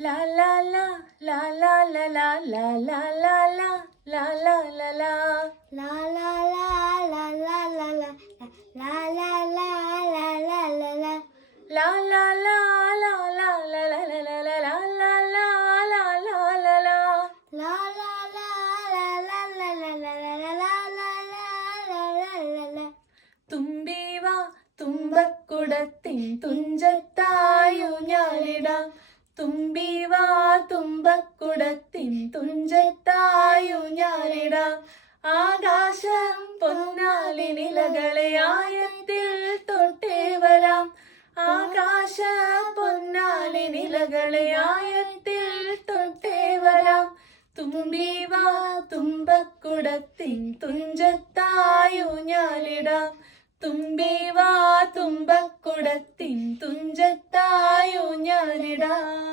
La la la la la la la la la la la la la la la La la la la la la la la la la la la la la. la la la la la la la la la la la la la la la la la. La la la la la la la la la la la la la la. തുമ്പി വാ തുമ്പക്കുടത്തിൻ തുഞ്ചത്തായൂഞ്ഞാലിടാം. തുമ്പി വാ തുമ്പക്കുടത്തിൻ തുഞ്ചത്തായൂഞ്ഞാലിടാം. ആകാശം പൊന്നാലിനിലകളെ ആയത്തിൽ തൊട്ടേ വരാം. ആകാശ പൊന്നാലിനിലകളെ ആയത്തിൽ തൊട്ടേ വരാം. തുമ്പി വാ തുമ്പക്കുടത്തിൻ തുഞ്ചത്തായൂഞ്ഞാലിടാം. തുമ്പി വാ തുമ്പക്കുടത്തിൻ തുഞ്ചത്തായൂഞ്ഞാലിടാം.